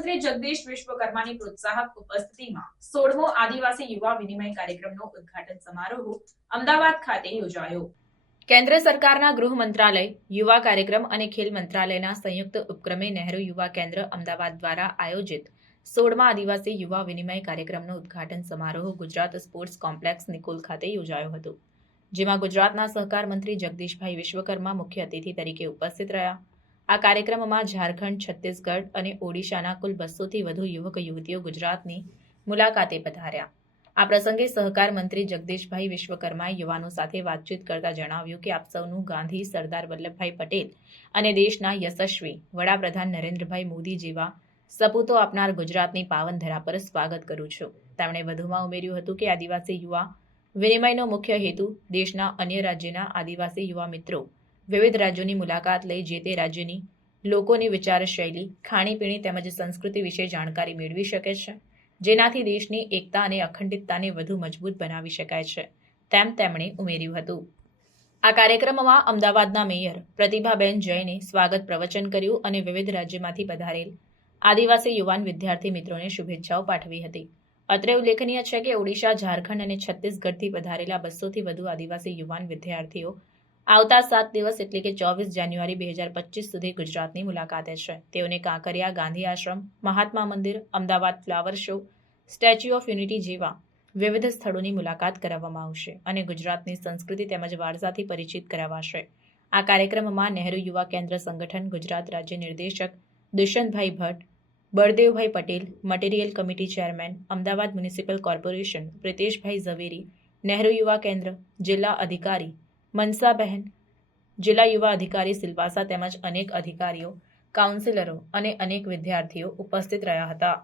મંત્રી જગદીશ વિશ્વકર્માની પ્રોત્સાહક ઉપસ્થિતિમાં સોળમો આદિવાસી યુવા વિનિમય કાર્યક્રમનો ઉદ્ઘાટન સમારોહ અમદાવાદ ખાતે યોજાયો. કેન્દ્ર સરકારના ગૃહ મંત્રાલય, યુવા કાર્યક્રમ અને ખેલ મંત્રાલયના સંયુક્ત ઉપક્રમે નહેરુ યુવા કેન્દ્ર અમદાવાદ દ્વારા આયોજિત સોળમા આદિવાસી યુવા વિનિમય કાર્યક્રમનો ઉદ્ઘાટન સમારોહ ગુજરાત સ્પોર્ટ્સ કોમ્પ્લેક્સ નિકોલ ખાતે યોજાયો હતો, જેમાં ગુજરાતના સહકાર મંત્રી જગદીશભાઈ વિશ્વકર્મા મુખ્ય અતિથિ તરીકે ઉપસ્થિત રહ્યા. આ કાર્યક્રમમાં ઝારખંડ, છત્તીસગઢ અને ઓડિશાના કુલ બસોથી વધુ યુવક, યુવતીઓ ગુજરાતની મુલાકાતે પધાર્યા. આ પ્રસંગે સહકાર મંત્રી જગદીશભાઈ વિશ્વકર્માએ યુવાનો સાથે વાતચીત કરતા જણાવ્યું કે આપ સૌનું ગાંધી સરદાર વલ્લભભાઈ પટેલ અને દેશના યશસ્વી વડાપ્રધાન નરેન્દ્રભાઈ મોદી જેવા સપૂતો આપનાર ગુજરાતની પાવન ધરા પર સ્વાગત કરું છું. તેમણે વધુમાં ઉમેર્યું હતું કે આદિવાસી યુવા વિનિમયનો મુખ્ય હેતુ દેશના અન્ય રાજ્યના આદિવાસી યુવા મિત્રો વિવિધ રાજ્યોની મુલાકાત લઈ જે તે રાજ્યની લોકોની વિચારશૈલી, ખાણીપીણી તેમજ સંસ્કૃતિ વિશે જાણકારી મેળવી શકે છે, જેનાથી દેશની એકતા અને અખંડિતતાને વધુ મજબૂત બનાવી શકાય છે, તેમ તેમણે ઉમેર્યું હતું. આ કાર્યક્રમમાં અમદાવાદના મેયર પ્રતિભાબેન જૈને સ્વાગત પ્રવચન કર્યું અને વિવિધ રાજ્યમાંથી પધારેલ આદિવાસી યુવાન વિદ્યાર્થી મિત્રોને શુભેચ્છાઓ પાઠવી હતી. અત્રે ઉલ્લેખનીય છે કે ઓડિશા, ઝારખંડ અને છત્તીસગઢથી પધારેલા બસોથી વધુ આદિવાસી યુવાન વિદ્યાર્થીઓ આવતા સાત દિવસ એટલે કે ચોવીસ જાન્યુઆરી બે હજાર પચીસ સુધી ગુજરાતની મુલાકાતે છે તેઓને Kankaria Gandhi Ashram, Mahatma Mandir, Ahmedabad flower show statue of unity જેવા વિવિધ સ્થળોની મુલાકાત કરાવવામાં આવશે અને ગુજરાતની સંસ્કૃતિ તેમજ વારસાથી પરિચિત કરાવાશે. આ કાર્યક્રમમાં નહેરુ યુવા કેન્દ્ર સંગઠન, ગુજરાત રાજ્ય નિર્દેશક Dushyantbhai Bhatt, Baldevbhai Patel material committee chairman Ahmedabad municipal corporation Priteshbhai Zaveri, Nehru Yuva Kendra, જિલ્લા અધિકારી મનસાબહેન જિલ્લા યુવા અધિકારી સિલવાસા તેમજ અનેક અધિકારીઓ કાઉન્સિલરો અને અનેક વિદ્યાર્થીઓ ઉપસ્થિત રહ્યા હતા.